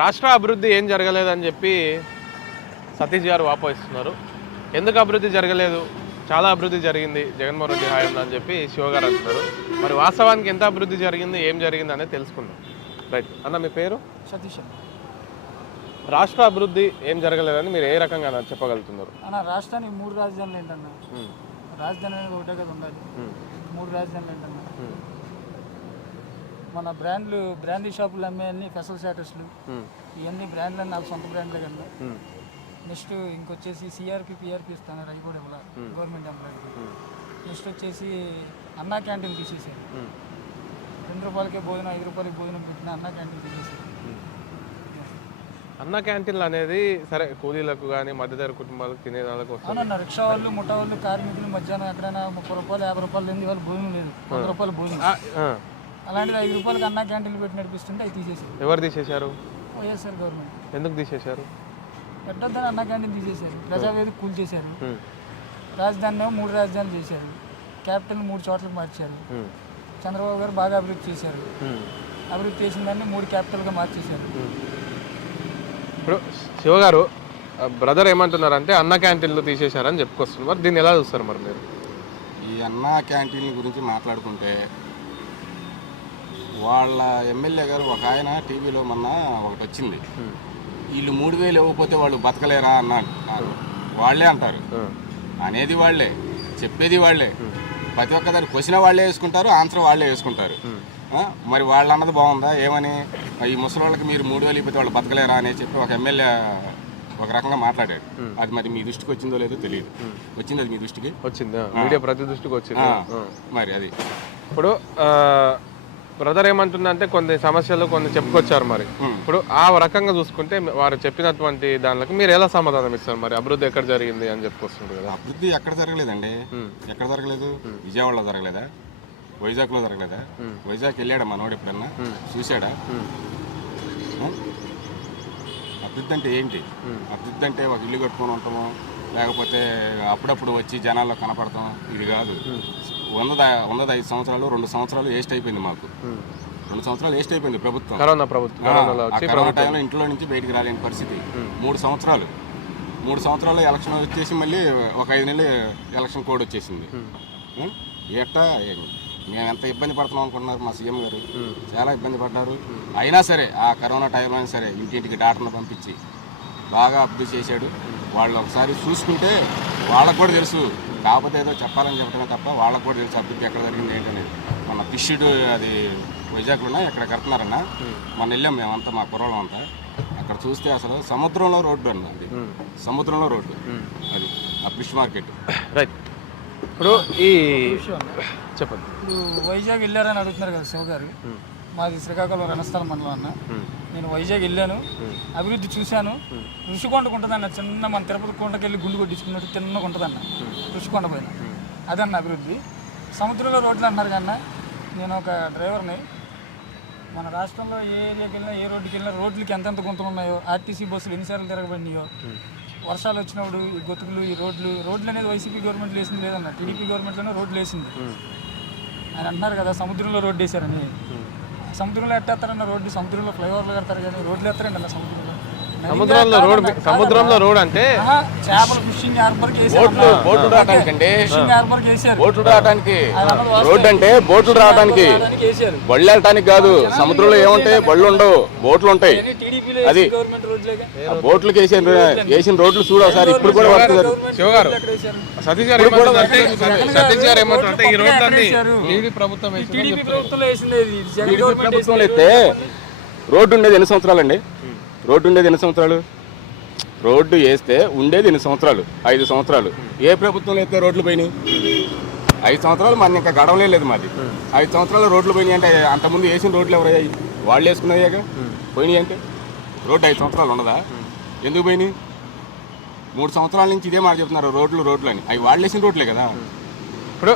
రాష్ట్ర అభివృద్ధి ఏం జరగలేదని చెప్పి సతీష్ గారు వాపోయిస్తున్నారు. ఎందుకు అభివృద్ధి జరగలేదు, చాలా అభివృద్ధి జరిగింది జగన్మోహన్ రెడ్డి హయాంలో అని చెప్పి శివ గారు అంటున్నారు. మరి వాస్తవానికి ఎంత అభివృద్ధి జరిగింది, ఏం జరిగింది అనేది తెలుసుకుందాం. రైట్ అన్న, మీ పేరు? సతీష్. రాష్ట్ర అభివృద్ధి ఏం జరగలేదని మీరు ఏ రకంగా చెప్పగలుగుతున్నారు? అన్న, రాష్ట్రానికి 3 రాజధానులు ఏంటన్నా? రాజధాని అనేది ఒకటే కదా ఉండాలి. 3 రాజధానులు ఏంటన్నా? మన బ్రాండీ షాపులు అమ్మే అన్ని స్పెషల్ స్టేటస్లు ఇవన్నీ బ్రాండ్లు అన్నీ వాళ్ళ సొంత బ్రాండ్లే కదా. నెక్స్ట్ ఇంకొచ్చేసి సిఆర్పి పిఆర్పి ఇస్తున్నారు, అవి కూడా ఇవ్వాలి గవర్నమెంట్ ఎంప్లాయీకి. నెక్స్ట్ వచ్చేసి అన్నా క్యాంటీన్ తీసేసారు. 2 రూపాయలకే భోజనం, 5 రూపాయలకి భోజనం పెట్టిన అన్నా క్యాంటీన్ తీసేసారు. అన్న క్యాంటీన్లు అనేది సరే కూలీలకు కానీ మధ్యతరగతి కుటుంబాలకు తినే వాళ్ళకు అవునన్న, రిక్షా వాళ్ళు, ముఠా వాళ్ళు, కార్మికులు మధ్యాహ్నం ఎక్కడైనా 30 రూపాయలు 50 రూపాయలు లేని వాళ్ళు భోజనం లేదు, 100 రూపాయలు భోజనం. అలాంటిది 5 రూపాయలకి అన్నా క్యాంటీన్లు పెట్టి నడిపిస్తుంటే అవి తీసేసారు. ఎవరు తీసేశారు? వైఎస్ఆర్ గవర్నమెంట్. ఎందుకు తీసేశారు? పెట్టొద్దని అన్నా క్యాంటీన్ తీసేశారు. ప్రజావేదిక కూల్ చేశారు. రాజధానిలో 3 రాజధానులు చేశారు. క్యాపిటల్ 3 చోట్లకు మార్చారు. చంద్రబాబు గారు బాగా అభివృద్ధి చేశారు. అభివృద్ధి చేసిన దాన్ని 3 క్యాపిటల్గా మార్చేశారు. ఇప్పుడు శివగారు బ్రదర్ ఏమంటున్నారంటే అన్న క్యాంటీన్లు తీసేశారని చెప్పుకొస్తున్నారు. మరి దీన్ని ఎలా చూస్తారు మరి మీరు? ఈ అన్నా క్యాంటీన్ గురించి మాట్లాడుకుంటే వాళ్ళ ఎమ్మెల్యే గారు ఒక ఆయన టీవీలో మొన్న ఒకటి వచ్చింది, వీళ్ళు 3000 ఇవ్వకపోతే వాళ్ళు బతకలేరా అన్నాడు. వాళ్ళే అంటారు, అనేది వాళ్ళే, చెప్పేది వాళ్ళే, ప్రతి ఒక్కదాన్ని క్వశ్చన్ వాళ్ళే వేసుకుంటారు, ఆన్సర్ వాళ్ళే వేసుకుంటారు. మరి వాళ్ళు అన్నది బాగుందా? ఏమని ఈ ముసలి మీరు 3000 ఇవ్వకపోతే వాళ్ళు బతకలేరా అని చెప్పి ఒక ఎమ్మెల్యే ఒక రకంగా మాట్లాడాడు. అది మరి మీ దృష్టికి వచ్చిందో లేదో తెలియదు. వచ్చింది అది మీ దృష్టికి? వచ్చిందా? మీడియా ప్రతి దృష్టికి వచ్చింది. మరి అది ఇప్పుడు బ్రదర్ ఏమంటుందంటే కొన్ని సమస్యలు కొన్ని చెప్పుకొచ్చారు. మరి ఇప్పుడు ఆ రకంగా చూసుకుంటే వారు చెప్పినటువంటి దానికి మీరు ఎలా సమాధానం ఇస్తారు? మరి అభివృద్ధి ఎక్కడ జరిగింది అని చెప్పుకొస్తుంది కదా. అభివృద్ధి ఎక్కడ జరగలేదండి. ఎక్కడ జరగలేదు? విజయవాడలో జరగలేదా? వైజాగ్లో జరగలేదా? వైజాగ్ వెళ్ళాడా మనోడు ఎప్పుడన్నా? చూశాడా? అభివృద్ధి అంటే ఏంటి? అభివృద్ధి అంటే ఒక ఇల్లు కట్టుకొని ఉంటాము, లేకపోతే అప్పుడప్పుడు వచ్చి జనాల్లో కనపడతాం, ఇది కాదు. 105 సంవత్సరాలు 2 సంవత్సరాలు వేస్ట్ అయిపోయింది మాకు. 2 సంవత్సరాలు వేస్ట్ అయిపోయింది ప్రభుత్వం. కరోనా టైంలో ఇంట్లో నుంచి బయటికి రాలేని పరిస్థితి. 3 సంవత్సరాలు ఎలక్షన్ వచ్చేసి మళ్ళీ ఒక 5 నెలలు ఎలక్షన్ కోడ్ వచ్చేసింది. ఎట్టా మేము ఎంత ఇబ్బంది పడుతున్నాం అనుకుంటున్నారు మా సీఎం గారు? చాలా ఇబ్బంది పడ్డారు. అయినా సరే ఆ కరోనా టైంలో అయినా సరే ఇంటింటికి డాక్టర్ని పంపించి బాగా అభివృద్ధి చేశాడు. వాళ్ళు ఒకసారి చూసుకుంటే వాళ్ళకు కూడా తెలుసు, కాకపోతే ఏదో చెప్పాలని చెప్పడమే తప్ప వాళ్ళకు కూడా తెలుసు అభివృద్ధి ఎక్కడ జరిగింది ఏంటనేది. మన ఫిష్డ్ అది వైజాగ్లోనే ఎక్కడ కడుతున్నారన్నా, మన వెళ్ళాం మేమంతా, మా కుర్రలం అంతా. అక్కడ చూస్తే అసలు సముద్రంలో రోడ్డు అన్నది, సముద్రంలో రోడ్డు అది ఆ ఫిష్ మార్కెట్. రైట్. ఇప్పుడు ఈ చెప్పండి, ఇప్పుడు వైజాగ్ వెళ్ళారని అడుగుతున్నారు కదా శివ గారు. మాది శ్రీకాకుళం రణస్థలం మండలం అన్న. నేను వైజాగ్ వెళ్ళాను, అభివృద్ధి చూశాను. ఋషికొండకు ఉంటుందన్న, చిన్న మన తిరుపతి కొండకి వెళ్ళి గుండు కొట్టించుకున్నట్టు తిన్నగా ఉంటుందన్న ఋషికొండ పైన. అదన్న అభివృద్ధి. సముద్రంలో రోడ్లు అంటున్నారు కన్నా, నేను ఒక డ్రైవర్ని. మన రాష్ట్రంలో ఏ ఏరియాకి వెళ్ళినా, ఏ రోడ్డుకి వెళ్ళినా రోడ్లకి ఎంతెంత గుంతలు ఉన్నాయో, ఆర్టీసీ బస్సులు ఎన్నిసార్లు తిరగబడినాయో, వర్షాలు వచ్చినప్పుడు ఈ గొతుకులు, ఈ రోడ్లు అనేది వైసీపీ గవర్నమెంట్ వేసింది లేదన్న, టీడీపీ గవర్నమెంట్లోనే రోడ్లు వేసింది. ఆయన అంటున్నారు కదా సముద్రంలో రోడ్డు వేశారని. సముద్రంలో ఎట్టేస్తారన్న రోడ్డు? సముద్రంలో ఫ్లైఓవర్లు కడతారు కానీ రోడ్లు ఎత్తారండి అన్న సముద్రంలో. సముద్రంలో రోడ్ అంటే చేపలు ఫిషింగ్ హార్బర్కి బోట్లు రావడానికి, ఫిషింగ్ హార్బర్కి వేసారు. బోట్లు రావడానికి రోడ్డు అంటే బోట్లు రావడానికి, బళ్ళు వెళ్ళటానికి కాదు. సముద్రంలో ఏముంటాయి? బళ్ళు ఉండవు, బోట్లు ఉంటాయి. అది బోట్లకి వేసిన రోడ్లు చూడ ఒకసారి. ఇప్పుడు కూడా సతీష్ గారు ఏమంటారంటే ఈ రోడ్లు ప్రభుత్వం అయితే రోడ్డు ఉండేది ఎన్ని సంవత్సరాలండి? రోడ్డు ఉండేది ఎన్ని సంవత్సరాలు? రోడ్డు వేస్తే ఉండేది ఎన్ని సంవత్సరాలు? 5 సంవత్సరాలు. ఏ ప్రభుత్వంలో అయితే రోడ్లు పోయినాయి? 5 సంవత్సరాలు మన ఇంకా గడవలే లేదు మాది. 5 సంవత్సరాలు రోడ్లు పోయినాయి అంటే అంతకుముందు వేసిన రోడ్లు ఎవరయ్యాయి? వాళ్ళు వేసుకున్నాయాక పోయినాయి అంటే రోడ్డు 5 సంవత్సరాలు ఉండదా? ఎందుకు పోయినాయి? 3 సంవత్సరాల నుంచి ఇదే మాట చెప్తున్నారు రోడ్లు అని. అవి వాళ్ళు వేసిన రోడ్లే కదా. ఇప్పుడు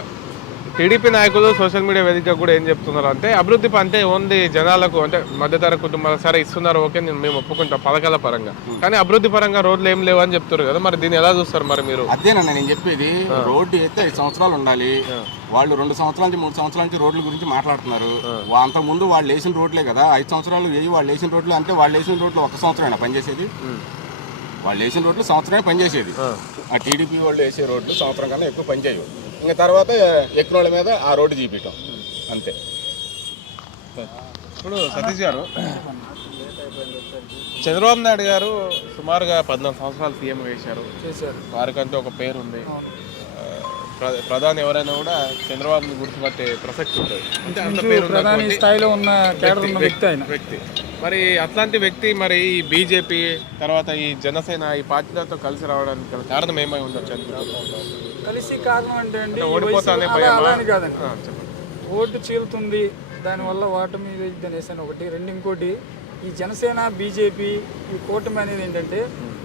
టీడీపీ నాయకులు సోషల్ మీడియా వేదిక కూడా ఏం చెప్తున్నారు అంటే అభివృద్ధి అంటే ఓన్లీ జనాలకు అంటే మధ్యతర కుటుంబాలకు సరే ఇస్తున్నారు, ఓకే మేము ఒప్పుకుంటాం పథకాల పరంగా, కానీ అభివృద్ధి పరంగా రోడ్లు ఏం లేవు అని చెప్తారు కదా, మరి దీన్ని ఎలా చూస్తారు మరి మీరు? అదేనండి నేను చెప్పేది, రోడ్డు అయితే 5 సంవత్సరాలు ఉండాలి. వాళ్ళు 2 సంవత్సరాల నుంచి 3 సంవత్సరాల నుంచి రోడ్ల గురించి మాట్లాడుతున్నారు. అంత ముందు వాళ్ళు వేసిన రోడ్లే కదా, 5 సంవత్సరాలు వాళ్ళు వేసిన రోడ్లు అంటే వాళ్ళు వేసిన రోడ్లు 1 సంవత్సరమైనా పనిచేసేది? వాళ్ళు వేసిన రోడ్లు సంవత్సరమే పనిచేసేది. ఆ టీడీపీ వాళ్ళు వేసే రోడ్లు సంవత్సరం కన్నా ఎక్కువ పనిచేయవు. ఇంకా తర్వాత ఎక్కిన వాళ్ళ మీద ఆ రోడ్డు చూపించడం అంతే. ఇప్పుడు సతీష్ గారు, చంద్రబాబు నాయుడు గారు సుమారుగా 14 సంవత్సరాలు సీఎం చేశారు, వారికంటూ ఒక పేరు ఉంది. ప్రధాని ఎవరైనా కూడా చంద్రబాబుని గుర్తుపట్టే ప్రసక్తి ఉంటుంది, అంటే అంత పేరు ప్రధాని స్థాయిలో ఉన్న కేడర్ ఉన్న వ్యక్తి. మరి అట్లాంటి వ్యక్తి మరి ఈ బీజేపీ తర్వాత ఈ జనసేన ఈ పార్టీలతో కలిసి రావడానికి కారణం ఏమై ఉండొచ్చు అనుకుంటున్నారు? కలిసి కారణం అంటే అండి ఓడిపోతానే కాదండి, ఓటు చీలుతుంది దానివల్ల ఓటమి అనేసి ఒకటి. రెండు, ఇంకోటి ఈ జనసేన బీజేపీ ఈ కూటమి అనేది ఏంటంటే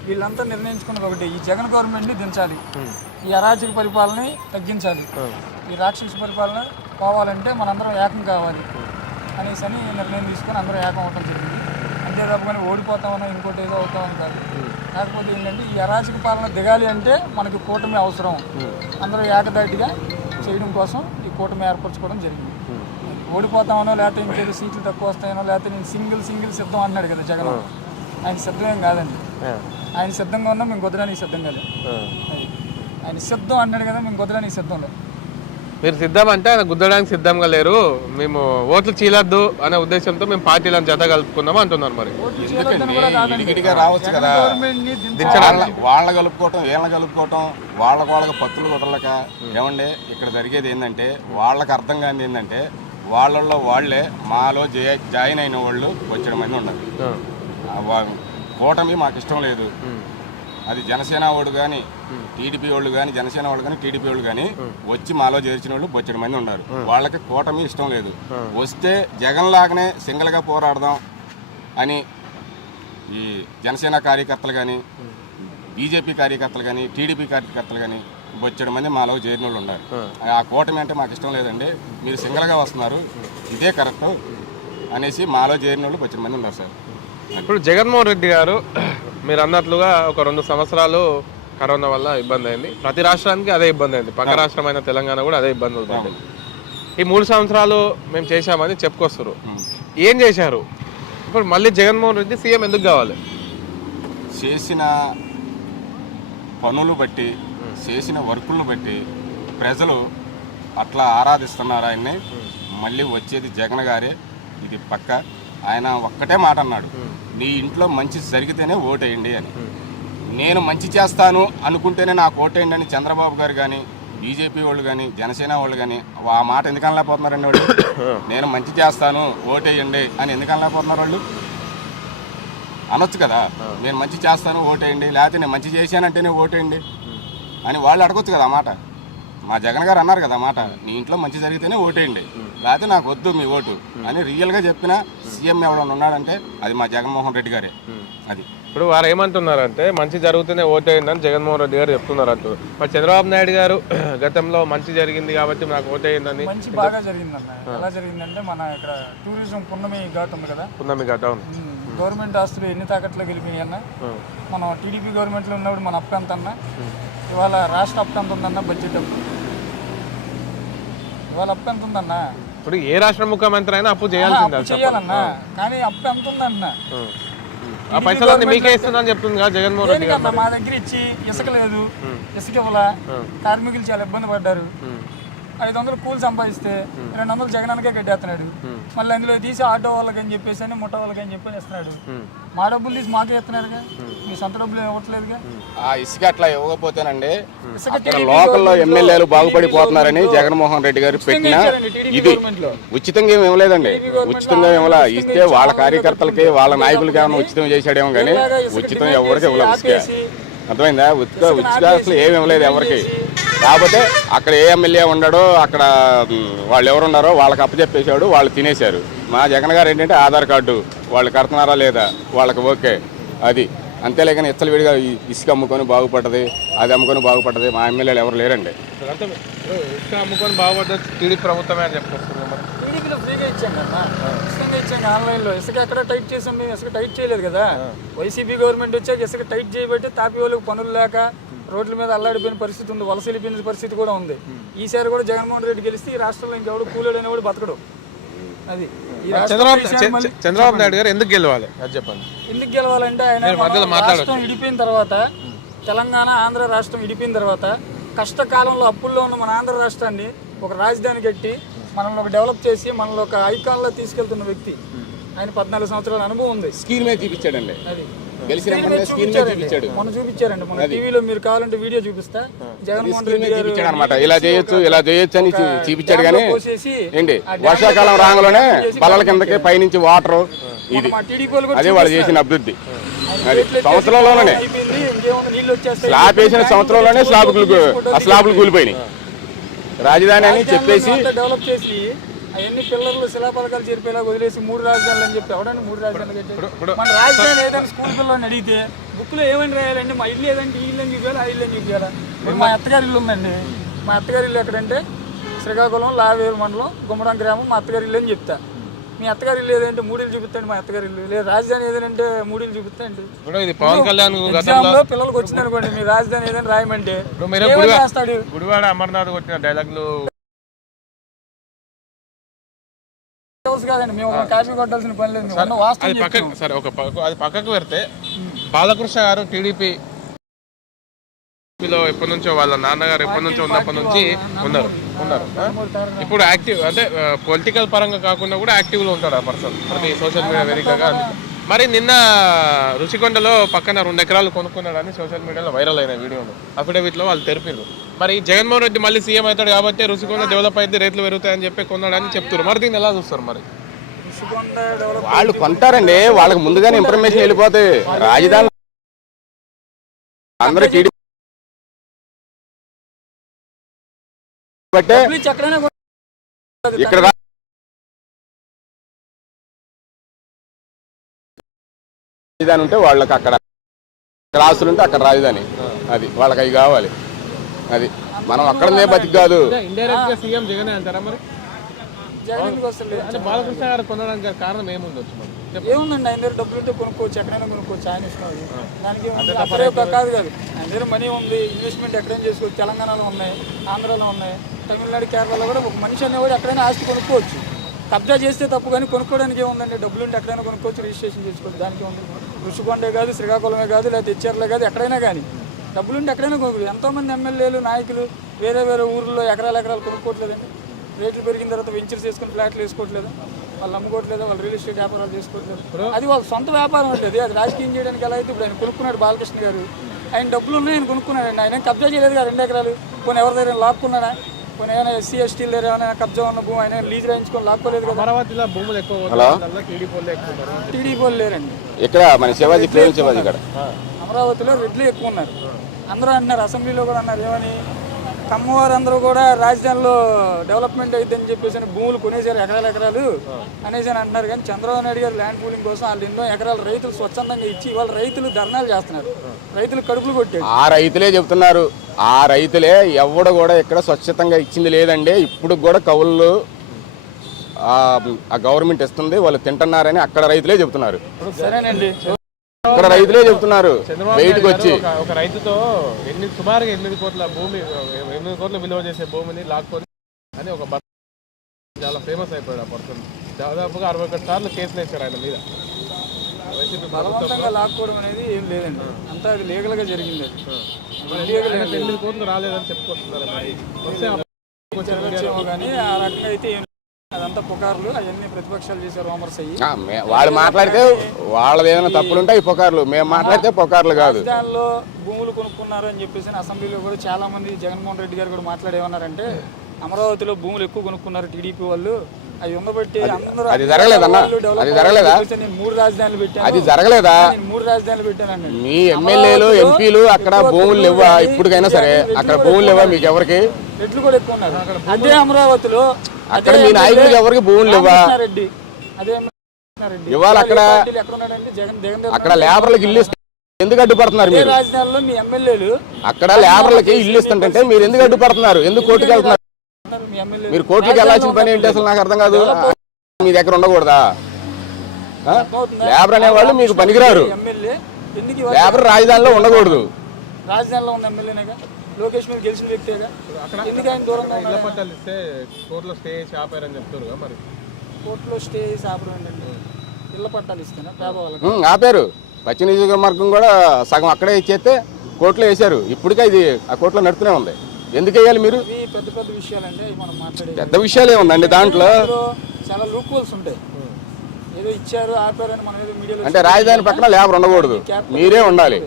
వీళ్ళంతా నిర్ణయించుకున్నది ఒకటి, ఈ జగన్ గవర్నమెంట్ని దించాలి, ఈ అరాచక పరిపాలనని తగ్గించాలి, ఈ రాక్షస పరిపాలన పోవాలంటే మనందరం ఏకం కావాలి అనేసి అని నిర్ణయం తీసుకొని అందరూ ఏకం అవటం జరిగింది. అంతే తప్పని ఓడిపోతామనో ఇంకోటి ఏదో అవుతామని కాదు. కాకపోతే ఏంటంటే ఈ అరాచక పాలన దిగాలి అంటే మనకి కూటమి అవసరం. అందరూ ఏకదాటిగా చేయడం కోసం ఈ కూటమి ఏర్పరచుకోవడం జరిగింది. ఓడిపోతామనో లేకపోతే ఇంకేదో సీట్లు తక్కువ వస్తాయనో లేకపోతే నేను సింగిల్ సిద్ధం అన్నాడు కదా జగన్, ఆయన సిద్ధం ఏం కాదండి. ఆయన సిద్ధంగా ఉన్నా మేము కుదరడానికి సిద్ధం కాదు. ఆయన సిద్ధం అన్నాడు కదా, మేము కుదరడానికి సిద్ధం లేదు. మీరు సిద్ధం అంటే ఆయన గుద్దడానికి సిద్ధంగా లేరు, మేము ఓట్లు చీలద్దు అనే ఉద్దేశంతో మేము పార్టీలను జత కలుపుకుందాం అంటున్నారు. మరి ఇడిగిడిగా రావచ్చు కదా, వాళ్ళ కలుపుకోవటం వీళ్ళని కలుపుకోవటం, వాళ్ళకి పత్తులు కొట్టలేక. ఏమంటే ఇక్కడ జరిగేది ఏంటంటే వాళ్ళకి అర్థం కాని ఏంటంటే వాళ్ళల్లో వాళ్ళే మాలో జాయిన్ అయిన వాళ్ళు వచ్చే మంది ఉన్నారు. కూటమి మాకు ఇష్టం లేదు, అది జనసేన వాడు కానీ టీడీపీ వాళ్ళు కానీ జనసేన వాళ్ళు కానీ టీడీపీ వాళ్ళు కానీ వచ్చి మాలో చేర్చిన వాళ్ళు బొచ్చడి మంది ఉన్నారు. వాళ్ళకి కూటమి ఇష్టం లేదు. వస్తే జగన్ లాగానే సింగిల్గా పోరాడదాం అని ఈ జనసేన కార్యకర్తలు కానీ బీజేపీ కార్యకర్తలు కానీ టీడీపీ కార్యకర్తలు కానీ బొచ్చడి మంది మాలో చేరిన వాళ్ళు ఉన్నారు. ఆ కూటమి అంటే మాకు ఇష్టం లేదండి, మీరు సింగిల్గా వస్తున్నారు, ఇదే కరెక్ట్ అనేసి మాలో చేరిన వాళ్ళు బొచ్చడి మంది ఉన్నారు సార్. ఇప్పుడు జగన్మోహన్ రెడ్డి గారు మీరు అన్నట్లుగా ఒక 2 సంవత్సరాలు కరోనా వల్ల ఇబ్బంది అయింది, ప్రతి రాష్ట్రానికి అదే ఇబ్బంది అయింది, పక్క రాష్ట్రమైన తెలంగాణ కూడా అదే ఇబ్బందులు పడింది. ఈ 3 సంవత్సరాలు మేము చేశామని చెప్పుకొస్తారు, ఏం చేశారు? ఇప్పుడు మళ్ళీ జగన్మోహన్ రెడ్డి సీఎం ఎందుకు కావాలి? చేసిన పనులు బట్టి చేసిన వర్కులను బట్టి ప్రజలు అట్లా ఆరాధిస్తున్నారు ఆయన్ని. మళ్ళీ వచ్చేది జగన్ గారే, ఇది పక్క. ఆయన ఒక్కటే మాట అన్నాడు, నీ ఇంట్లో మంచి జరిగితేనే ఓటేయండి అని. నేను మంచి చేస్తాను అనుకుంటేనే నాకు ఓటేయండి అని చంద్రబాబు గారు కానీ బీజేపీ వాళ్ళు కానీ జనసేన వాళ్ళు కానీ ఆ మాట ఎందుకు అనలేకపోతున్నారండి వాళ్ళు? నేను మంచి చేస్తాను ఓటేయండి అని ఎందుకు అనలేకపోతున్నారు వాళ్ళు? అనొచ్చు కదా, నేను మంచి చేస్తాను ఓటేయండి, లేకపోతే నేను మంచి చేశానంటేనే ఓటేయండి అని వాళ్ళు అడగొచ్చు కదా. మాట మా జగన్ గారు అన్నారు కదా మాట, నీ ఇంట్లో మంచి జరిగితేనే ఓటేయండి, లేకపోతే నాకు వద్దు మీ ఓటు అని రియల్గా చెప్పిన సీఎం ఎవరైనా ఉన్నాడంటే అది మా జగన్మోహన్ రెడ్డి గారే. అది ఇప్పుడు వారు ఏమంటున్నారంటే మంచి జరుగుతూనే ఓటేయండి జగన్మోహన్ రెడ్డి గారు చెప్తున్నారు అంటారు. మరి చంద్రబాబు నాయుడు గారు గతంలో మంచి జరిగింది కాబట్టి నాకు ఓటేయండి. మంచి బాగా జరిగిందన్న. ఎలా జరిగిందంటే మన ఇక్కడ టూరిజం పున్నమి ఘాట్ ఉంది కదా, పున్నమి ఘాట్ గవర్నమెంట్ ఆస్తులు ఎన్ని తాకట్లో గెలిపినాయన్న. మనం టీడీపీ గవర్నమెంట్లో ఉన్నప్పుడు మన అప్పు ఎంత అన్న, ఇవాళ రాష్ట్ర అప్పు ఎంత ఉందన్న, బడ్జెట్ అప్పు ఇవాళ అప్పు ఎంత ఉందన్న. ఇప్పుడు ఏ రాష్ట్ర ముఖ్యమంత్రి అయినా అప్పు చేయాలన్నా, కానీ అప్పు ఎంత ఉందన్న. ఆ పైసలన్నీ మీకే ఇస్తుందని చెప్తుంది కదా జగన్మోహన్ రెడ్డి గారు. మా దగ్గర ఇచ్చి ఇసుక లేదు, ఇసుక ఇవ్వలా, కార్మికులు చాలా ఇబ్బంది పడ్డారు. 500 కూలి సంపాదిస్తే 200 జగనానికే కట్టేస్తున్నాడు. మళ్ళీ అందులో తీసి ఆటో వాళ్ళకి అని చెప్పేసి అని ముఠ వాళ్ళకి అని చెప్పి ఇస్తున్నాడు. మా డబ్బులు తీసి మాకే ఇస్తున్నారుగా, మీ సొంత డబ్బులు ఇవ్వట్లేదుగా. ఆ ఇసుక అట్లా ఇవ్వకపోతేనండి లోకల్లో ఎమ్మెల్యేలు బాగుపడిపోతున్నారని జగన్మోహన్ రెడ్డి గారు పెట్టిన ఇది ఉచితంగా ఏమి ఇవ్వలేదండి. ఉచితంగా ఇవ్వలే, ఇస్తే వాళ్ళ కార్యకర్తలకి వాళ్ళ నాయకులకి ఏమైనా ఉచితం చేశాడేమో కానీ ఉచితం ఎవరికి ఇవ్వలేదు. ఇసుక అర్థమైందా? ఉచిత అసలు ఏమి ఇవ్వలేదు ఎవరికి. కాకపోతే అక్కడ ఏ ఎమ్మెల్యే ఉన్నాడో అక్కడ వాళ్ళు ఎవరున్నారో వాళ్ళకి అప్పచెప్పేశాడు, వాళ్ళు తినేశారు. మా జగన్ గారు ఏంటంటే ఆధార్ కార్డు వాళ్ళు కడుతున్నారా లేదా వాళ్ళకి ఓకే, అది అంతేలే కానీ విడిగా ఇసుక అమ్ముకొని బాగుపడ్డది, అది అమ్ముకొని బాగుపడ్డది మా ఎమ్మెల్యేలు ఎవరు లేరండి. ఇసుక అమ్ముకొని బాగుపడ్డది టీడీపీ ప్రభుత్వమే అని చెప్పుకొస్తుంది మరి. టీడీపీలో ఫ్రీగా ఇచ్చాం కదా, ఇష్టంగా ఇచ్చాం ఆన్లైన్లో. ఇసుక ఎక్కడ టైట్ చేసాం మేము, ఇసుక టైట్ చేయలేదు కదా. వైసీపీ గవర్నమెంట్ వచ్చాక ఇసుక టైట్ చేయబట్టి తాపి వాళ్ళకి పనులు లేక రోడ్ల మీద అల్లాడిపోయిన పరిస్థితి ఉంది, వలస వెళ్ళిపోయిన పరిస్థితి కూడా ఉంది. ఈసారి కూడా జగన్మోహన్ రెడ్డి గెలిస్తే ఈ రాష్ట్రంలో ఇంకెవడు కూలేడైనా కూడా బతకడు. అది చంద్రబాబు నాయుడు గారు ఎందుకు గెలవాలి అది చెప్పండి. ఎందుకు గెలవాలంటే ఆయన రాష్ట్రం విడిపోయిన తర్వాత, తెలంగాణ ఆంధ్ర రాష్ట్రం విడిపోయిన తర్వాత కష్టకాలంలో అప్పుల్లో ఉన్న మన ఆంధ్ర రాష్ట్రాన్ని ఒక రాజధాని కట్టి మనల్ని ఒక డెవలప్ చేసి మనల్ని ఒక ఐకాన్లో తీసుకెళ్తున్న వ్యక్తి. ఆయన 14 సంవత్సరాల అనుభవం ఉంది. స్కీమ్ చూపించాడండి, అది మొన్న చూపించారండి. మన టీవీలో మీరు కావాలంటే వీడియో చూపిస్తా. జగన్మోహన్ రెడ్డి గారు అనమాట ఇలా చేయొచ్చు అని చూపించాడు. కానీ ఏంటి వర్షాకాలం రాగానే బలల కిందకి పైనుంచి వాటర్, ఇది అదే వాళ్ళు చేసిన అభివృద్ధి. అది సంవత్సరంలోనే స్లాబ్ వేసిన సంవత్సరంలోనే స్లాబులు కూలిపోయినాయి. రాజధాని అని చెప్పేసి డెవలప్ చేసి అవన్నీ పిల్లలు శిలాపలకాలు చేరిపోయేలా వదిలేసి 3 రాజధానులు అని చెప్పి ఎవడని 3 రాజధానులు కట్టాడు. మన రాజధాని ఏదైనా స్కూల్ పిల్లల్ని అడిగితే బుక్లో ఏమని రాయాలండి, మా ఇల్లు ఏదంటే ఈ ఇల్లు అని చూపించాలి, ఆ ఇల్లు అని చూపించాలా. మా అత్తగారి ఇల్లు ఉందండి. మా అత్తగారి ఇల్లు ఎక్కడంటే శ్రీకాకుళం లావేరు మండలం గుమ్మడం గ్రామం మా అత్తగారి ఇల్లు అని చెప్తా. మీ అత్తగారి ఇల్లు ఏదంటే 3 ఇల్లు చూపిస్తాండి మా అత్తగారి ఇల్లు. లేదు రాజధాని ఏదంటే 3 ఇల్లు చూపిస్తాండి. పవన్ కళ్యాణ్ ఎగ్జామ్లో పిల్లలకు వచ్చింది అనుకోండి, మీ రాజధాని ఏదైనా రాయమంటే రాస్తాడు. గుడివాడ అమర్నాథ్ కొట్టిన డైలాగులు కాదండి, మేము కాపీ కొట్టాల్సిన పని లేదు. సరే అది పక్కకు పెడితే బాలకృష్ణ గారు టీడీపీలో ఎప్పటి నుంచో వాళ్ళ నాన్నగారు ఎప్పటి నుంచో ఉన్నప్పటి నుంచి ఉన్నారు. ఇప్పుడు యాక్టివ్ అంటే పొలిటికల్ పరంగా కాకుండా కూడా యాక్టివ్లో ఉంటాడు ఆ పర్సన్ ప్రతి సోషల్ మీడియా వేదికగా. మరి నిన్న రుషికొండలో పక్కన 2 ఎకరాలు కొనుక్కున్నాడని సోషల్ మీడియాలో వైరల్ అయిన వీడియోలు అఫిడవిట్లో వాళ్ళు తెలిపారు. మరి జగన్మోహన్ రెడ్డి మళ్ళీ సీఎం అవుతాడు కాబట్టి రుషికొండ డెవలప్ అయితే రేట్లు పెరుగుతాయని చెప్పి కొన్నాడని చెప్తారు. మరి దీన్ని ఎలా చూస్తారు? మరి వాళ్ళు కొంటారండి, వాళ్ళకి ముందుగానే ఇన్ఫర్మేషన్ వెళ్ళిపోతాయి. రాజధాని అందరూ ఇక్కడ రాజధాని ఉంటే వాళ్ళకి అక్కడ ఆస్తులు ఉంటే అక్కడ రాజధాని, అది వాళ్ళకి అవి కావాలి. అది మనం అక్కడనే బతికి కాదు. సీఎం జగన్ అంటారా? మరి బాలకృష్ణ గారు కొనడానికి కారణం ఏముండొచ్చు? ఏముందండి, ఆయన దగ్గర డబ్బులు ఉంటే కొనుక్కోవచ్చు, ఎక్కడైనా కొనుక్కోవచ్చు. ఆయన ఇష్టం దానికి కాదు కాదు ఆయన దగ్గర మనీ ఉంది, ఇన్వెస్ట్మెంట్ ఎక్కడైనా చేసుకోవచ్చు. తెలంగాణలో ఉన్నాయి, ఆంధ్రాలో ఉన్నాయి, తమిళనాడు, కేరళలో కూడా ఒక మనిషి అనేవాడు ఎక్కడైనా ఆస్తి కొనుక్కోవచ్చు. కబ్జా చేస్తే తప్పు, కానీ కొనుక్కోవడానికి ఏముందండి, డబ్బులు ఉంటే ఎక్కడైనా కొనుక్కోవచ్చు, రిజిస్ట్రేషన్ చేసుకోవచ్చు. దానికి ఉంది. రుషికొండే కాదు, శ్రీకాకుళమే కాదు, లేదా తెచ్చేర్లే కాదు, ఎక్కడైనా కానీ డబ్బులు ఉంటే ఎక్కడైనా కొనుక్కోవచ్చు. ఎంతోమంది ఎమ్మెల్యేలు నాయకులు వేరే ఊర్లో ఎకరాలు కొనుక్కోవట్లేదండి. రేట్లు పెరిగిన తర్వాత వెంచర్స్ వేసుకొని ఫ్లాట్లు వేసుకోవట్లేదు, వాళ్ళు అమ్ముకోవట్లేదు, వాళ్ళు రియల్ ఎస్టేట్ వ్యాపారాలు చేసుకోవట్లేదు. అది వాళ్ళ సొంత వ్యాపారం ఉంటుంది. అది రాజకీయం చేయడానికి ఎలా అయితే ఇప్పుడు ఆయన కొనుక్కున్నాడు బాలకృష్ణ గారు. ఆయన డబ్బులు ఉన్నాయి, ఆయన కొనుక్కున్నాడండి. ఆయన కబ్జా చేయలేదు కదా 2 ఎకరాలు. కొన్ని ఎవరి దగ్గర లాక్కున్నాడా? కొన్ని ఏమైనా ఎస్సీ ఎస్టీలు దగ్గర ఏమైనా కబ్జా ఉన్న భూమి ఆయన లీజ్ రాయించుకొని లాక్కోలేదు కదా. భూములు ఎక్కువ టీడీపీ లేరండి ఇక్కడ మన శివాజీ ఇక్కడ అమరావతిలో రెడ్లు ఎక్కువ ఉన్నారు. అందరూ అంటున్నారు, అసెంబ్లీలో కూడా అన్నారు ఏమని, కమ్మవారు అందరూ కూడా రాజధానిలో డెవలప్మెంట్ అయిద్దని చెప్పేసి భూములు కొనేసారు ఎకరాలు అనేసి అని అంటున్నారు. కానీ చంద్రబాబు నాయుడు గారు ల్యాండ్ పూలింగ్ కోసం వాళ్ళు ఎన్నో ఎకరాలు రైతులు స్వచ్ఛందంగా ఇచ్చి ఇవాళ రైతులు ధర్నాలు చేస్తున్నారు. రైతులు కడుపులు కొట్టారు. ఆ రైతులే చెప్తున్నారు, ఆ రైతులే ఎవడు కూడా ఇక్కడ స్వచ్ఛతంగా ఇచ్చింది లేదండి. ఇప్పుడు కూడా కౌళ్ళు ఆ గవర్నమెంట్ ఇస్తుంది, వాళ్ళు తింటున్నారని అక్కడ రైతులే చెప్తున్నారు. సరేనండి, ఇక్కడ రైతులే చెప్తున్నారు బయటకు వచ్చి. ఒక రైతుతో సుమారుగా 8 కోట్ల భూమి, 8 కోట్ల విలువ చేసే భూమిని లాక్కొని అని ఒక చాలా ఫేమస్ అయిపోయాడు ఆ పర్సన్. దాదాపుగా 61 సార్లు కేసులు వేశారు ఆయన మీద. బలవంతంగా లాక్కోవడం అనేది ఏం లేదండి, అంతా అది లీగల్ గా జరిగింది. 8 కోట్లు రాలేదని చెప్పుకుంటున్నారు. కానీ ఆ రకంగా అయితే అదంతా పుకార్లు, అవన్నీ ప్రతిపక్షాలు చేసే రూమర్స్ అయ్యి. వాళ్ళు మాట్లాడితే వాళ్ళది ఏదైనా తప్పులు ఉంటాయి పుకార్లు, మేము మాట్లాడితే పుకార్లు కాదు. రాజధానిలో భూములు కొనుక్కున్నారు అని చెప్పేసి అసెంబ్లీలో కూడా చాలా మంది జగన్మోహన్ రెడ్డి గారు కూడా మాట్లాడేమన్నారంటే, అమరావతిలో భూములు ఎక్కువ కొనుక్కున్నారు టీడీపీ వాళ్ళు, అవి ఉండబట్టి అందరూ. అది జరగలేదన్నా, అది జరగలేదా? నేను 3 రాజధానులు పెట్టాను, అది జరగలేదా? 3 రాజధానులు పెట్టానండి. మీ ఎమ్మెల్యేలు ఎంపీలు అక్కడ భూములు లేవా? ఇప్పటికైనా సరే అక్కడ భూములు లేవా మీకు ఎవరికి? రెడ్లు కూడా ఎక్కువ ఉన్నారు. అదే అమరావతిలో అక్కడ మీ నాయకులకు ఎవరికి భూములు లేవా? రెడ్డి అదే ఇవాళ అక్కడ ఎక్కడ ఉన్నాడండి జగన్ అక్కడ లేబర్లకు ఇల్లు ఎందుకు అడ్డుపడుతున్నారు మీరు? రాజధానిలో మీ ఎమ్మెల్యేలు అక్కడ లేబర్లకి ఇల్లు ఇస్తుంటే మీరు ఎందుకు అడ్డుపడుతున్నారు? ఎందుకు కోర్టుకు వెళ్తున్నారు? మీ ఎమ్మెల్యే మీరు కోర్టుకి వెళ్ళాల్సిన పని ఏంటి అసలు? నాకు అర్థం కాదు. మీ దగ్గర ఉండకూడదా? లేబర్ అనేవాళ్ళు మీకు పనికిరారు. ఎమ్మెల్యే ఎందుకు లేబర్ రాజధానిలో ఉండకూడదు. రాజధానిలో ఉన్న ఎమ్మెల్యేనేగా, లోకేష్ మీద గెలిచిన వ్యక్తిగా, ఎందుకు ఆయన దూరంగా ఇళ్ల పట్టాలు ఇస్తే కోర్టులో స్టే చేసి ఆపారని చెప్తారు మరి. కోర్టులో స్టే చేసి ఆపడం ఇళ్ల పట్టాలు ఇస్తేనా పేదవాళ్ళకి? ఆపారు. పశ్చిమ నియోజకవర్గం కూడా సగం అక్కడే ఇచ్చేస్తే కోర్టులో వేశారు. ఇప్పటికే ఇది ఆ కోర్టులో నడుతూనే ఉంది. ఎందుకు వేయాలి మీరు? ఇవి పెద్ద పెద్ద విషయాలంటే అవి మనం మాట్లాడే పెద్ద విషయాలు ఏముందండి దాంట్లో? చాలా లూప్ హోల్స్ ఉంటాయి. ఏదో ఇచ్చారు ఆపారని మనం ఏదో మీడియాలో అంటే రాజధాని పక్కన లేబర్ ఉండకూడదు, మీరే ఉండాలి.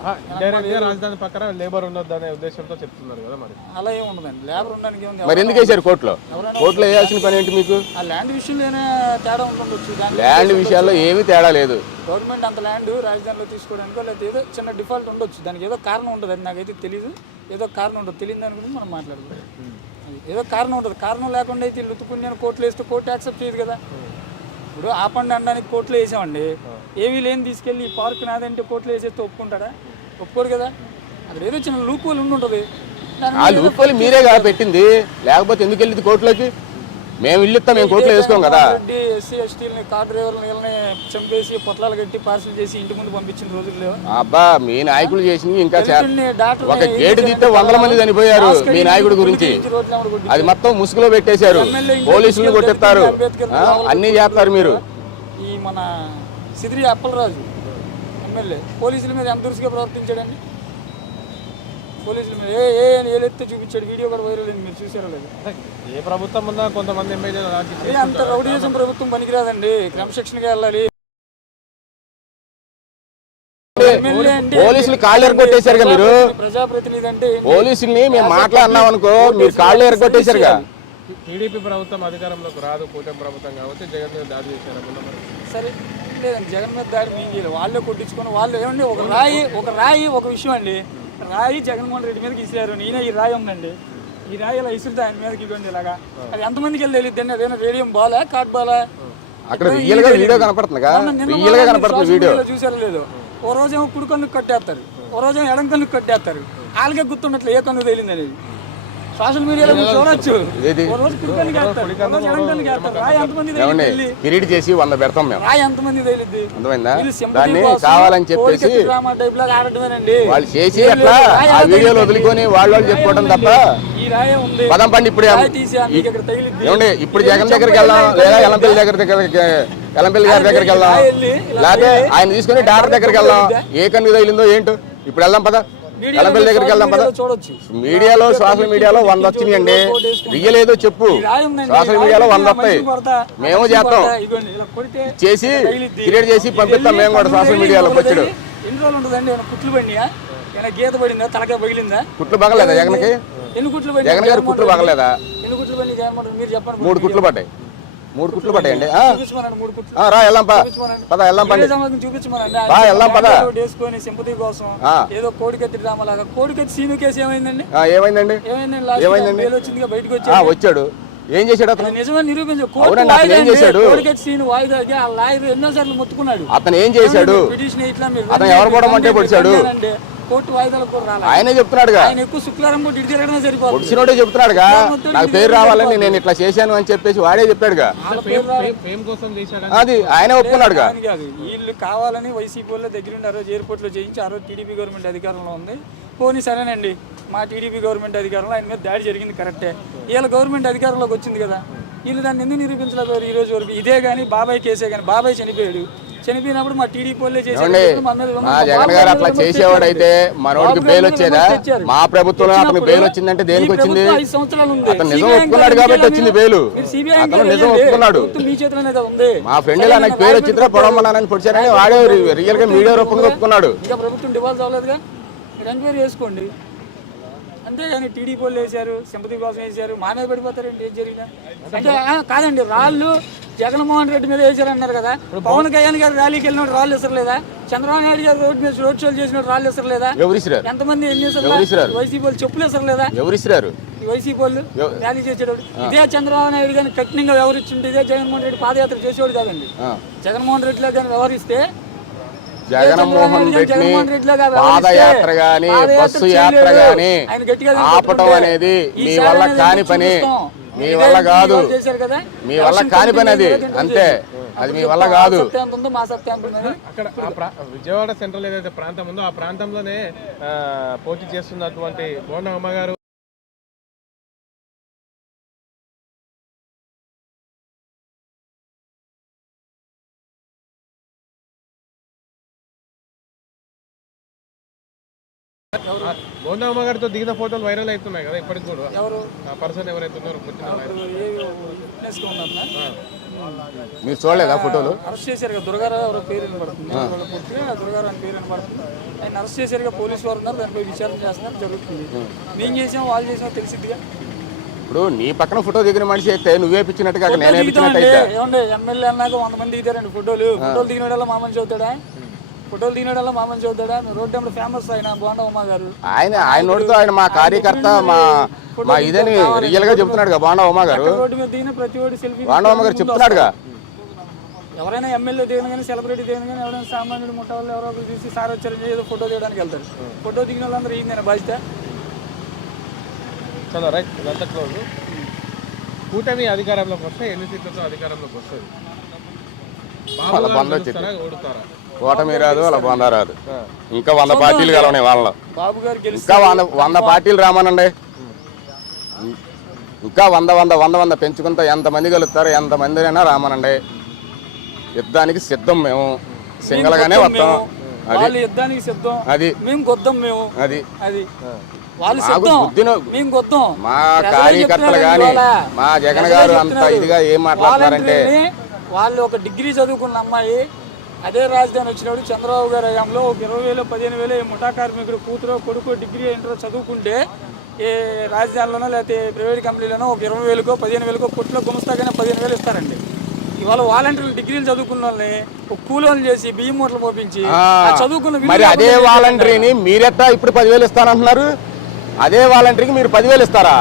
డైరెక్ట్ గా రాజధాని పక్కన లేబర్ ఉండొద్దు అనే ఉద్దేశంతో చెప్తున్నారు కదా మరి. అలా ఏమి ఉండదండి. లేబర్ ఉండడానికి ఏముంది? మరి ఎందుకు వేశారు కోర్టులో? కోర్టులో వేయాల్సిన పని ఏంటి మీకు? ఆ ల్యాండ్ విషయంలోనే తేడా ఉండొచ్చు. ల్యాండ్ విషయాల్లో ఏమీ తేడా లేదు. గవర్నమెంట్ అంత ల్యాండ్ రాజధానిలో తీసుకోవడానికో లేకపోతే ఏదో చిన్న డిఫాల్ట్ ఉండొచ్చు. దానికి ఏదో కారణం ఉంటుంది. అది నాకైతే తెలియదు. ఏదో కారణం ఉంటుంది. తెలియదు దాని గురించి మనం మాట్లాడుకోవాలి. ఏదో కారణం ఉంటుంది. కారణం లేకుండా అయితే వీళ్ళు ఉత్తుకుని కోర్టులో వేస్తే కోర్టు యాక్సెప్ట్ చేయదు కదా. ఇప్పుడు ఆపండి అనడానికి కోర్టులో వేసామండి, ఏమీ లేని తీసుకెళ్ళి ఈ పార్క్ నాదంటే కోర్టులో వేసేస్తే ఒప్పుకుంటాడా? ఒప్పుకోరు కదా. అక్కడ ఏదో చిన్న లూప్ హోల్ ఉంటుంది. ఆ లూప్ హోల్ మీరే కదా పెట్టింది, లేకపోతే ఎందుకు వెళ్ళింది కోర్టులోకి? మేము ఇల్లు ఇస్తాం, మేము కోర్టులో వేసుకోం కదా. ఎస్సీ ఎస్టీలని కార్ డ్రైవర్లని చంపేసి పొట్లాలు కట్టి పార్సల్ చేసి ఇంటి ముందు పంపించిన రోజులు లేవు. అబ్బా, మీ నాయకులు చేసింది ఇంకా ఒక గేటు తీస్తే 100 మంది చనిపోయారు మీ నాయకుడి గురించి. అది మొత్తం ముసుగులో పెట్టేశారు, పోలీసులు కొట్టిస్తారు, అన్ని చేస్తారు మీరు. ఈ మన సిద్రి అప్పలరాజు ఎమ్మెల్యే పోలీసుల మీద ఎంత దురుసుగా ప్రవర్తించాడండి. పోలీసుల మీద ఏలెత్తే చూపించాడు. వీడియో కూడా వైరల్ అయింది, మీరు చూసారో లేదు? ఏ ప్రభుత్వం ఉన్నా కొంతమంది ఎమ్మెల్యేలు అంత రౌడీజం ప్రభుత్వం పనికిరాదండి. క్రమశిక్షణగా వెళ్ళాలి. పోలీసులు కాళ్ళు ఎరగొట్టేశారుగా మీరు. ప్రజాప్రతినిధి అంటే పోలీసుల్ని మేము మాట్లాడినాం అనుకో, మీరు కాళ్ళు ఎరగొట్టేశారుగా. టీడీపీ ప్రభుత్వం అధికారంలోకి రాదు, కూటమి ప్రభుత్వం కాబట్టి జగన్ మీద దాడి చేశారు. సరే లేదండి, జగన్ మీద దాడి మేము చేయలేదు. వాళ్ళే కొట్టించుకొని వాళ్ళు ఏమండి ఒక రాయి ఒక విషయం అండి. రాయి జగన్మోహన్ రెడ్డి మీదకి ఇసారు. నేనే ఈ రాయి ఉందండి, ఈ రాయి ఇలా ఇసురుతా ఆయన మీదకి ఇవ్వండి ఇలాగా. అది ఎంతమందికి వెళ్ళి తెలియద్దండి. అదేనా రేడియం బాలా కార్డ్ బాలా? అక్కడ రియల్ గా వీడియో కనపడుతుందిగా, రియల్ గా కనపడుతుంది వీడియో. చూసారో లేదు? ఓ రోజేమో కుడి కన్నుకు కట్టేస్తారు, ఓ రోజేమో ఎడం కన్నుకు కట్టేస్తారు. వాళ్ళకే గుర్తున్నట్లు ఏ కన్ను తేలింది అనేది సోషల్ మీడియాలో చూడొచ్చు. కిరీట్ చేసి 100 పెడతాం మేము. రాయి ఎంతమంది తేలిద్ది? దాన్ని కావాలని చెప్పేసి వాళ్ళు చేసి అట్లా ఆ వీడియోలు వదులుకొని వాళ్ళు చెప్పుకోవడం తప్ప. పదం పండి ఇప్పుడు ఏమండి, ఇప్పుడు జగన్ దగ్గరికి వెళ్దాం, లేదా ఎలంపల్లి గారి దగ్గరికి వెళ్దాం, లేకపోతే ఆయన తీసుకుని డాక్టర్ దగ్గరికి వెళ్దాం. ఏ కన్ను తగిలిందో ఏంటో ఇప్పుడు వెళ్దాం పద. ఎలంపల్లి దగ్గరికి వెళ్దాం పద. మీడియాలో సోషల్ మీడియాలో 100 వచ్చినాయండి. రియల్ ఏదో చెప్పు. సోషల్ మీడియాలో 100 వస్తాయి. మేము చేస్తాం, చేసి క్రియేట్ చేసి పంపిస్తాం మేము కూడా సోషల్ మీడియాలో. వచ్చాడు ఎన్ని రోజులు ఉంటుందండి? కుట్లు పడినా, గీత పడిందా, తలకాయ పగిలిందా? కుట్లు పగలేదా జగన్కి? ఎన్ని కుట్లు పడి? జగన్ గారు కుట్లు పగలేదా? ఎన్ని కుట్లు పడి మీరు చెప్పండి. 3 కుట్లు పడ్డాయి. 3 కుట్లు పడ్డాయండి. చూపించమనండి. రా వెళ్దాం పద, వెళ్దాం పండి. చూపించమనండి. వెళ్దాం పద. వేసుకొని సింపతి కోసం ఏదో కోడికత్తి డ్రామా లాగా. కోడికత్తి సీను కేసు ఏమైందండి? ఏమైందండి? వచ్చిందిగా బయటకు వచ్చాడు. ఏం చేశాడు అతను? నిజమే నిరూపించాడు. ఏం చేశాడు? కోడికత్తి సీను వాయిదాకి ఆ లాయర్ ఎన్నోసార్లు మొత్తుకున్నాడు. అతను ఏం చేశాడు? అతను ఎవరు కూడా అంటే పొడిచాడు. కోర్టు వాయిదాలు కూడా రాలేదు. ఆయనే చెప్తున్నాడుగా. ఆయన ఎక్కువ శుక్లారం కూడా ఇటు తిరగడమే సరిపోతుంది. పొడిచినోడే చెప్తున్నాడుగా, నాకు పేరు రావాలని నేను ఇట్లా చేశాను అని చెప్పేసి వాడే చెప్పాడుగా. అది ఆయన ఒప్పుకున్నాడుగా. వీళ్ళు కావాలని వైసీపీ వాళ్ళు దగ్గరుండి ఆ రోజు ఎయిర్పోర్ట్ లో చేయించి ఆ రోజు టీడీపీ గవర్నమెంట్ అధికారంలో ఉంది. పోనీ సరేనండి, మా టీడీపీ గవర్నమెంట్ అధికారంలో ఆయన మీద దాడి జరిగింది కరెక్టే. వీళ్ళ గవర్నమెంట్ అధికారంలోకి వచ్చింది కదా, వీళ్ళు దాన్ని ఎందుకు నిరూపించలేదు ఈ రోజు వరకు? ఇదే కానీ బాబాయ్ కేసే కానీ, బాబాయ్ చనిపోయాడు. చనిపోయినప్పుడు మా టీడీపీ వాళ్ళే చేశారు. జగన్ గారు అట్లా చేసేవాడైతే మనోడికి బెయిల్ వచ్చేదా? మా ప్రభుత్వంలో అతనికి బెయిల్ వచ్చిందంటే దేనికి వచ్చింది? 5 సంవత్సరాలు ఉంది. అతను నిజం ఒప్పుకున్నాడు కాబట్టి వచ్చింది బెయిల్. అతను నిజం ఒప్పుకున్నాడు. మీ చేతిలోనే కదా ఉంది. మా ఫ్రెండ్ ఇలా నాకు పేరు వచ్చిందిరా పొడవమన్నానని పొడిచారని వాడే రియల్ గా మీడియా రూపంగా ఒప్పుకున్నాడు. ఇంకా ప్రభుత్వం డివాల్వ్ అవ్వలేదుగా, మీరు ఎంక్వైరీ చేసుకోండి. అంతేగాని టీడీపీ వాళ్ళు వేశారు, సింపతి కోసం వేశారు, మా మీద పడిపోతారండి ఏం జరిగినా. అంటే కాదండి, రాళ్ళు జగన్మోహన్ రెడ్డి మీద వేశారన్నారు కదా. పవన్ కళ్యాణ్ గారు ర్యాలీకి వెళ్ళినట్టు రాళ్ళు వేసలేదా? చంద్రబాబు నాయుడు గారు రోడ్ షోలు చేసినట్టు రాళ్ళు వేసలేదా? ఎంతమంది వైసీపీ వాళ్ళు చెప్పులు వేసలేదా? ఎవరిస్తారు వైసీపీ వాళ్ళు ర్యాలీ చేసేవాడు? ఇదే చంద్రబాబు నాయుడు కానీ కఠినంగా వ్యవహరించుంటే ఇదే జగన్మోహన్ రెడ్డి పాదయాత్ర చేసేవాడు కాదండి. జగన్మోహన్ రెడ్డిలో కానీ వ్యవహరిస్తే జగన్మోహన్ రెడ్డిని పాదయాత్ర గాని బస్సు యాత్ర గాని ఆపటం అనేది మీ వల్ల కాని పని, మీ వల్ల కాదు, మీ వల్ల కాని పని అది, అంతే, అది మీ వల్ల కాదు. అక్కడ విజయవాడ సెంట్రల్ ఏదైతే ప్రాంతం ఉందో ఆ ప్రాంతంలోనే పోటీ చేస్తున్నటువంటి బోండా అమ్మగారు బోండా అమ్మగారితో దిగిన ఫోటోలు వైరల్ అవుతున్నాయి కదా ఇప్పటికి కూడా. ఎవరు ఆ పర్సన్ ఎవరైతే ఉన్నారో మీరు చూడలేదా ఫోటోలు? అరెస్ట్ చేశారు కదా, దుర్గారావు ఎవరో పేరు వినపడుతుంది, దుర్గారావు అని పేరు వినపడుతుంది. ఆయన అరెస్ట్ చేశారు, పోలీసు వారు ఉన్నారు, దానిపై విచారణ చేస్తున్నారు, జరుగుతుంది. మేము చేసాం వాళ్ళు చేసాం తెలిసిద్దిగా. ఇప్పుడు నీ పక్కన ఫోటో దిగిన మనిషి అయితే నువ్వే పిచ్చినట్టుగా నేనే పిచ్చినట్టయితే ఏమండి, ఎమ్మెల్యే అన్నాక 100 మంది దిగుతారండి ఫోటోలు దిగినోడల్లా మా మనిషి అవుతాడా? ఫోటోలు దిగినోడల్లా మా మనిషి అవుతాడా? రోడ్డు నెంబర్ ఫేమస్ ఆయన బోండా ఉమ్మ గారు. ఆయన నోటితో ఆయన మా కార్యకర్త మా ఇదని రియల్ గా చెప్తున్నాడు కదా బోండా ఉమ్మ గారు. రోడ్డు మీద దిగిన ప్రతి ఒక్కటి సెల్ఫీ బోండా ఉమ్మ గారు చెప్తున్నాడుగా. ఎవరైనా ఎమ్మెల్యే దిగిన కానీ సెలబ్రిటీ దిగిన కానీ ఎవరైనా సామాన్యుడు ముఠా వాళ్ళు ఎవరో ఒకరు తీసి సార్ వచ్చారని ఏదో ఫోటో తీయడానికి వెళ్తారు. ఫోటో దిగిన వాళ్ళందరూ ఏంది బాధ్యత? చలో రైట్, ఇదంతా క్లోజ్. కూటమి అధికారంలోకి వస్తే ఎన్ని సీట్లతో అధికారంలోకి వస్తుంది? ఓడుతారా? ఓటమి రాదు, అలా బొందా రాదు. ఇంకా 100 పార్టీలు కలవని వాళ్ళలో. బాబు గారు ఇంకా 100 పార్టీలు రామనండి. ఇంకా 100 పెంచుకుంటా ఎంతమంది కలుగుతారో ఎంతమందినైనా రామనండి. యుద్ధానికి సిద్ధం, మేము సింగల్ గానే వస్తాం. అది యుద్ధానికి సిద్ధం, అది మేము కొద్దాం, మేము అది వాళ్ళు మేము కొద్దాం. మా కార్యకర్తలు గాని మా జగన్ గారు అంత ఇదిగా ఏం మాట్లాడుతున్నారంటే, వాళ్ళు ఒక డిగ్రీ చదువుకున్న అమ్మాయి అదే రాజధాని వచ్చినప్పుడు చంద్రబాబు గారి హయాంలో ఒక 20,000 15,000 ముఠా కార్మికుడు కూతురు కొడుకు డిగ్రీ ఇంటర్ చదువుకుంటే ఏ రాజధానిలోనో లేకపోతే ప్రైవేట్ కంపెనీలోనో ఒక 20,000కో 15,000కో పుట్లో గుమస్తాగానే 15,000 ఇస్తారండి. ఇవాళ వాలంటీర్లు డిగ్రీలు చదువుకున్న వాళ్ళని కూలోళ్ళు చేసి బియ్యం మూటలు మోపించి చదువుకున్న మరి అదే వాలంటీర్ని మీరెట్టా ఇప్పుడు 10,000 ఇస్తానంటున్నారు? అదే వాలంటీర్కి మీరు 10,000 ఇస్తారా?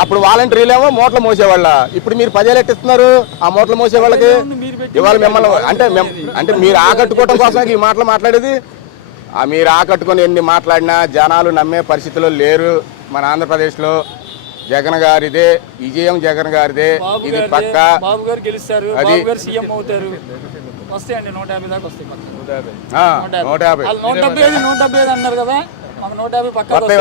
అప్పుడు వాలంటీర్లేమో మూటలు మోసేవాళ్ళ, ఇప్పుడు మీరు 10,000 ఎట్టిస్తున్నారు ఆ మూటలు మోసే వాళ్ళకి? ఇవాళ మిమ్మల్ని అంటే మీరు ఆకట్టుకోవడం కోసం ఈ మాటలు మాట్లాడేది. మీరు ఆకట్టుకొని ఎన్ని మాట్లాడినా జనాలు నమ్మే పరిస్థితిలో లేరు మన ఆంధ్రప్రదేశ్లో. జగన్ గారిదే విజయం, జగన్ గారిదే, ఇది పక్క. బాబు గారు గెలుస్తారు, బాబు గారు సీఎం అవుతారు. వస్తాయండి 150 దాకా వస్తాయి. 150 175 అన్నారు కదా, మాకు 150 పక్కా వస్తాయి.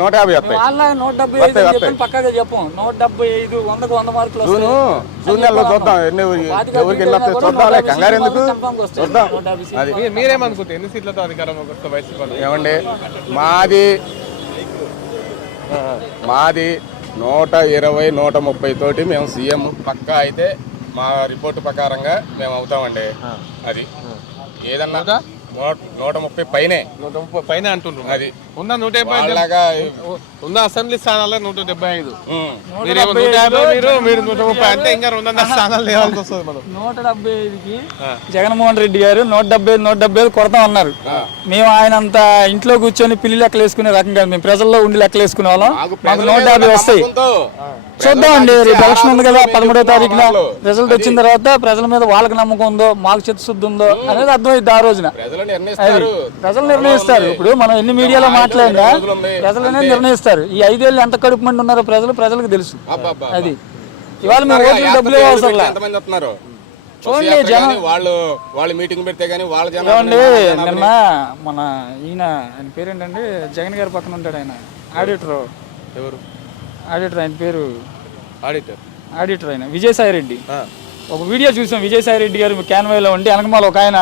175 పక్కాగా చెప్పం. 175 100కు 100 మార్కులు మీరేమనుకుంటే ఎన్ని సీట్లతో అధికారంలోకి వస్తే వైసీపీ? ఏమండి, మాది 120 130 తోటి మేము సీఎం పక్కా అయితే మా రిపోర్టు ప్రకారంగా మేము అవుతామండి. అది ఏదన్నా 130 పైనే, 130 పైన అంటున్నాం. అది ఉన్న 150 ఉన్న అసెంబ్లీ స్థానాలే 175. మీరు 130 అంటే ఇంకా 200 స్థానాలు లేవాల్సి వస్తుంది. మనం 175కి జగన్మోహన్ రెడ్డి గారు 175 కొడతాం అన్నారు. మేము ఆయన అంత ఇంట్లో కూర్చొని పిల్లి లెక్కలు వేసుకునే రకం కాదు, మేము ప్రజల్లో ఉండి లెక్కలు వేసుకునే వాళ్ళం. మాకు 150 వస్తాయి. చూద్దామండి, రేపు ఎలక్షన్ ఉంది కదా 13వ తారీఖున రిజల్ట్ వచ్చిన తర్వాత ప్రజల మీద వాళ్ళకి నమ్మకం ఉందో మాకు చిత్తశుద్ధి ఉందో అనేది అర్థమైంది. ఆ రోజున ప్రజలు నిర్ణయిస్తారు. ఇప్పుడు మనం ఎన్ని మీడియాలో మాట్లాడినా ప్రజలనే నిర్ణయిస్తారు. ఈ 5 ఏళ్ళు ఎంత కడుపు మంది ఉన్నారో ప్రజలకు తెలుసు. అది ఇవాళ మేము ఓట్లు డబ్బులు అవసరం చూడండి. జనం వాళ్ళు మీటింగ్ పెడితే గానీ వాళ్ళ జనం. చూడండి, నిన్న మన ఆయన పేరేంటండి, జగన్ గారి పక్కన ఉంటాడు ఆయన ఆడిటర్. ఎవరు ఆడిటర్? ఆయన పేరు ఆడిటర్ ఆయన విజయసాయి రెడ్డి. ఒక వీడియో చూసాం, విజయసాయి రెడ్డి గారు క్యాన్వాయ్లో ఉండి వెనకమాల ఒక ఆయన,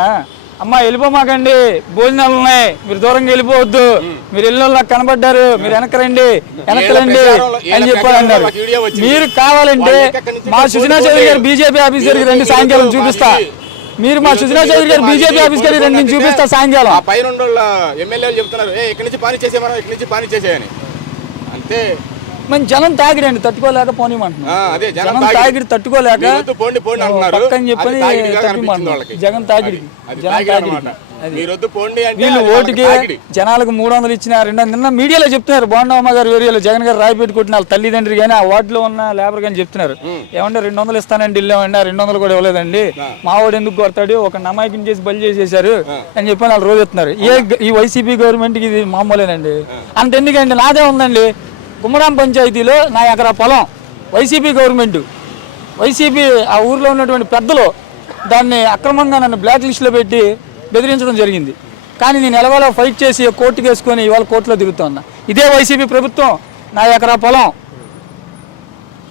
అమ్మా వెళ్ళిపోమాకండి, భోజనాలు ఉన్నాయి, మీరు దూరంగా వెళ్ళిపోవద్దు, మీరు వెళ్ళిన నాకు కనబడ్డారు, మీరు వెనకరండి అని చెప్పారన్నారు. మీరు కావాలంటే మా సుజనా చౌదరి గారు బీజేపీ ఆఫీస్ గారికి రండి, సాయంకాలం చూపిస్తా. మీరు మా సుజనా చౌదరి గారు బీజేపీ ఆఫీస్ గారికి రండి, చూపిస్తా సాయంకాలం. పైన ఎమ్మెల్యేలు చెప్తున్నారు ఇక్కడి నుంచి పాని చేసేమని, ఇక్కడి నుంచి పాని చేసేయని. అంతే. మన జనం తాగిడండి, తట్టుకోలేక పోనీమంటున్నారు. జనం తాగిడి తట్టుకోలేక పక్కని చెప్పని జగన్ తాగిడి మీరు వద్దు పోండి అంటే వీళ్ళు అది వాళ్ళకి ఓటుకి తాకిడి. జనాలకు 300 ఇచ్చిన 200 నిన్న మీడియాలో చెప్తున్నారు. బోండమ్మ గారు ఏరియాలో జగన్ గారు రాయిపెట్టి కొట్టిన వాళ్ళ తల్లిదండ్రి కానీ ఆ వార్డులో ఉన్న లేబర్ కానీ చెప్తున్నారు, ఏమంటే 200 ఇస్తానండి వెళ్ళామండి, ఆ 200 కూడా ఇవ్వలేదండి, మా వాడు ఎందుకు కొడతాడు, ఒక నమాయికిని చేసి బలి చేసేసారు అని చెప్పి వాళ్ళు రోజు చెప్తున్నారు. ఈ వైసీపీ గవర్నమెంట్కి ఇది మామూలేనండి. అంత ఎందుకండి, నాదే ఉందండి కుమ్మరాం పంచాయతీలో నా ఎకరా పొలం. వైసీపీ గవర్నమెంట్, వైసీపీ ఆ ఊర్లో ఉన్నటువంటి పెద్దలు దాన్ని అక్రమంగా నన్ను బ్లాక్ లిస్ట్లో పెట్టి బెదిరించడం జరిగింది. కానీ నేను ఎలాగోలా ఫైట్ చేసి కోర్టుకు వేసుకొని ఇవాళ కోర్టులో తిరుగుతున్నా. ఇదే వైసీపీ ప్రభుత్వం నా ఎకరా పొలం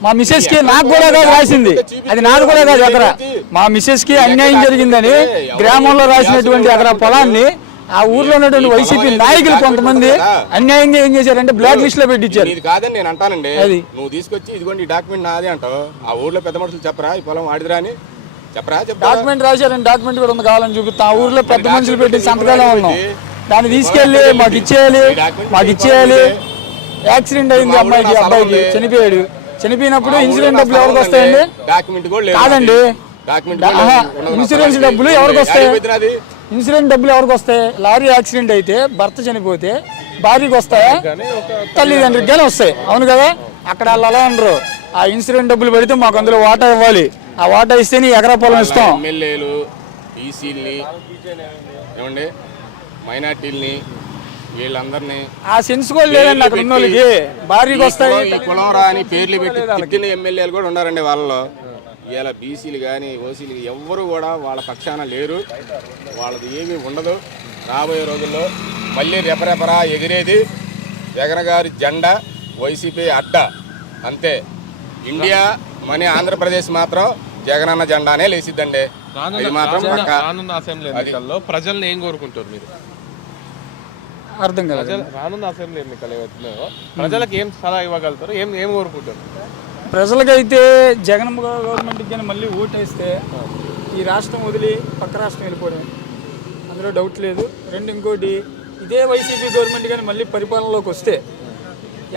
మా మిస్సెస్కి, నాకు కూడా కాదు రాసింది, అది నాది కూడా కాదు ఎకరా, మా మిస్సెస్కి అన్యాయం జరిగిందని గ్రామంలో రాసినటువంటి ఎకరా పొలాన్ని ఆ ఊర్లో ఉన్నటువంటి వైసీపీ నాయకులు కొంతమంది అన్యాయంగా ఏం చేశారంటే బ్లాక్ లిస్ట్ లో పెట్టించారు. ఇది కాదని నేను అంటానండి, అది నువ్వు తీసుకొచ్చి ఇదిగోండి ఈ డాక్యుమెంట్ నాది అంటావు, ఆ ఊర్లో పెద్ద మనుషులు చెప్పరా ఈ పొలం వాడిదిరా అని చెప్పరా? డాక్యుమెంట్ రాశారని డాక్యుమెంట్ కూడా ఉంది, కావాలని చూపిస్తా. ఆ ఊర్లో పెద్ద మనుషులు పెట్టి సంతకాలే ఉన్నాం, దాన్ని తీసుకెళ్లి మాకు ఇచ్చేయాలి. యాక్సిడెంట్ అయింది అబ్బాయికి చనిపోయాడు. చనిపోయినప్పుడు ఇన్సూరెన్స్ డబ్బులు ఎవరికి వస్తాయండి? డాక్యుమెంట్ కూడా లేదు. కాదండి, డాక్యుమెంట్ ఇన్సూరెన్స్ డబ్బులు ఎవరికి వస్తాయి? ఇన్సూరెన్స్ డబ్బులు ఎవరికి వస్తాయి? లారీ యాక్సిడెంట్ అయితే భర్త చనిపోతే భార్యకి వస్తాయా, తల్లిదండ్రికి కానీ వస్తాయి, అవును కదా? అక్కడ వాళ్ళు అలా ఉండరు. ఆ ఇన్సూరెన్స్ డబ్బులు పెడితే మాకు అందులో వాటా ఇవ్వాలి, ఆ వాటా ఇస్తే నీ ఎకరా పొలం ఇస్తాం. ఎమ్మెల్యేలు ఈసీల్ని ఏమండి మైనార్టీల్ని వీళ్ళందరినీ ఆ సెన్స్ కూడా లేదండి అక్కడ ఉన్న వాళ్ళకి. భార్యకి వస్తాయి, కులం రాని పేర్లు పెట్టి తిట్టిన ఎమ్మెల్యేలు కూడా ఉన్నారండి వాళ్ళలో. ఇలా బీసీలు కానీ ఓసీలు ఎవ్వరు కూడా వాళ్ళ పక్షాన లేరు, వాళ్ళది ఏమీ ఉండదు. రాబోయే రోజుల్లో మళ్ళీ రెపరెపరా ఎగిరేది జగన్ గారి జెండా, వైసీపీ అడ్డ, అంతే. ఇండియా మన ఆంధ్రప్రదేశ్ మాత్రం జగనన్న జెండానే లేసిద్దండి. ఇది మాత్రం రానున్న అసెంబ్లీ ఎన్నికల్లో ప్రజల్ని ఏం కోరుకుంటారు మీరు? అర్థం కాదు. రానున్న అసెంబ్లీ ఎన్నికలు ఏవైతున్నాయో ప్రజలకు ఏం సలహా ఇవ్వగలుగుతారు, ఏం కోరుకుంటారు? ప్రజలకైతే జగన్ గవర్నమెంట్కి కానీ మళ్ళీ ఓటేస్తే ఈ రాష్ట్రం వదిలి పక్క రాష్ట్రం వెళ్ళిపోవడం, అందులో డౌట్ లేదు. ఇంకోటి ఇదే వైసీపీ గవర్నమెంట్ కానీ మళ్ళీ పరిపాలనలోకి వస్తే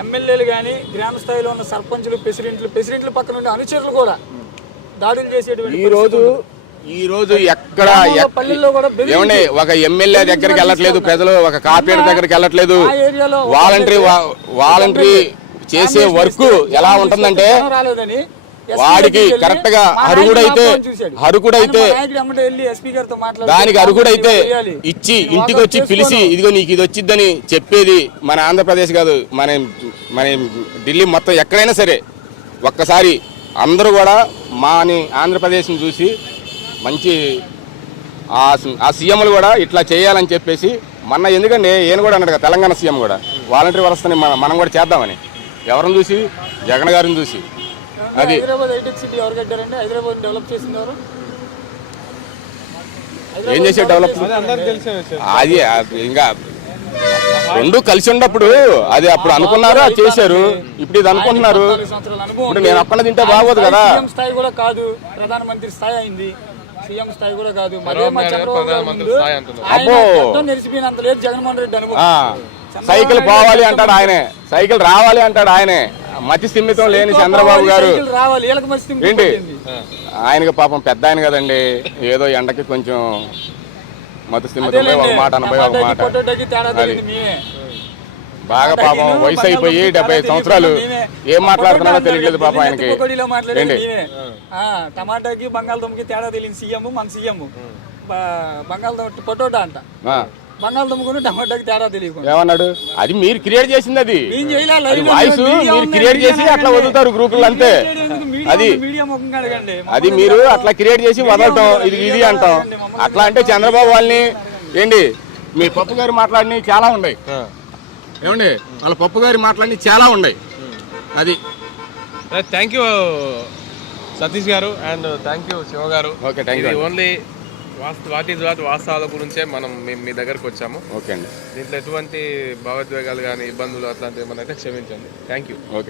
ఎమ్మెల్యేలు కానీ గ్రామ స్థాయిలో ఉన్న సర్పంచులు, ప్రెసిడెంట్లు పక్కన ఉండే అనుచరులు కూడా దాడులు చేసేటువంటి ఈ రోజు ఎక్కడ ఏమండి ఒక ఎమ్మెల్యే దగ్గరికి వెళ్ళట్లేదు ప్రజలు, ఒక కార్పొరేటర్ దగ్గరికి వెళ్ళట్లేదు. వాలంటరీ చేసే వర్క్ ఎలా ఉంటుందంటే వాడికి కరెక్ట్ గా అరుగుడైతే దానికి అరుగుడైతే ఇచ్చి ఇంటికి వచ్చి పిలిచి ఇదిగో నీకు ఇది వచ్చిద్దని చెప్పేది మన ఆంధ్రప్రదేశ్ కాదు, మన ఢిల్లీ మొత్తం ఎక్కడైనా సరే. ఒక్కసారి అందరూ కూడా మాని ఆంధ్రప్రదేశ్ని చూసి మంచి ఆ సీఎంలు కూడా ఇట్లా చేయాలని చెప్పేసి మొన్న ఎందుకండి ఈయన కూడా అన్నాడు కదా, తెలంగాణ సీఎం కూడా వాలంటరీ వ్యవస్థని మనం కూడా చేద్దామని. ఎవరిని చూసి? జగన్ గారిని చూసి. అది హైదరాబాద్ హైటెక్ సిటీ ఎవరు కట్టారండి? హైదరాబాద్ డెవలప్ చేసింది ఎవరు? ఏం చేసే డెవలప్? అది ఇంకా రెండు కలిసి ఉన్నప్పుడు అది అప్పుడు అనుకున్నారు, అది చేశారు. ఇప్పుడు ఇది అనుకుంటున్నారు. ఇప్పుడు నేను అక్కడ తింటే బాగోదు కదా. సీఎం స్థాయి కూడా కాదు, ప్రధానమంత్రి స్థాయి అయింది. సీఎం స్థాయి కూడా కాదు, నెరిసిపోయినంత లేదు జగన్మోహన్ రెడ్డి అనుభవం. సైకిల్ పోవాలి అంటాడు ఆయనే, సైకిల్ రావాలి అంటాడు ఆయనే. మతి స్థిమితం లేని చంద్రబాబు గారు ఏంటి, ఆయనకి పాపం పెద్ద ఆయన కదండి, ఏదో ఎండకి కొంచెం మతి స్థిమితం ఒక మాట అనబోయి ఒక మాట. అది బాగా పాపం వయసు అయిపోయి 75 సంవత్సరాలు ఏం మాట్లాడుతున్నాడో తెలియలేదు పాపం ఆయనకి. ఏంటి టమాటాకి బంగాళదుంపకి తేడా తెలియని సీఎం మన సీఎం. బంగాళదుంప పొటాటో అంట, బంగాళదుంప టమాటాకి తేడా తెలియదు. ఏమన్నాడు? అది మీరు క్రియేట్ చేసింది, అది వాయిస్ మీరు క్రియేట్ చేసి అట్లా వదులుతారు గ్రూపులు అంతే. అది మీరు అట్లా క్రియేట్ చేసి వదలటం, ఇది అంటాం. అట్లా అంటే చంద్రబాబు వాళ్ళని ఏంటి మీ పప్పు గారు మాట్లాడినవి చాలా ఉన్నాయి ఏమండి, వాళ్ళ పప్పు గారి మాట్లాడినవి చాలా ఉన్నాయి. అది థ్యాంక్ యూ సతీష్ గారు అండ్ థ్యాంక్ యూ శివ గారు. Okay, thank you. ఓన్లీ వాస్తవాల గురించే మేము మీ దగ్గరకు వచ్చాము. ఓకే అండి. దీంట్లో ఎటువంటి భావోద్వేగాలు కానీ ఇబ్బందులు అట్లాంటివి ఏమన్నా అయితే క్షమించండి. Thank you. ఓకే.